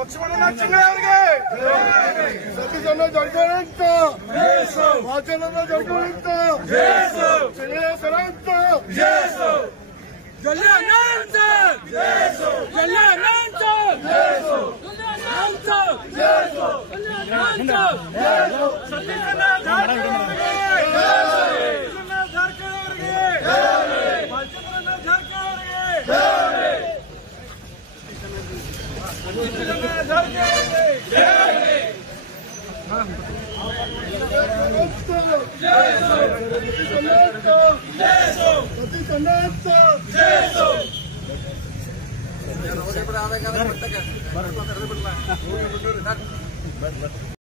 ಲಕ್ಷ್ಮಣನ ಚಿಂಗಳೆ ಅವರಿಗೆ ಸತೀಶಣ್ಣ ಜಾರಕಿಹೊಳಿ ಅಂತ ವಾಚನಣ್ಣ ಜಾರಕಿಹೊಳಿ ಅಂತ ಚಿಂಗಳೆ ಸರ ಅಂತ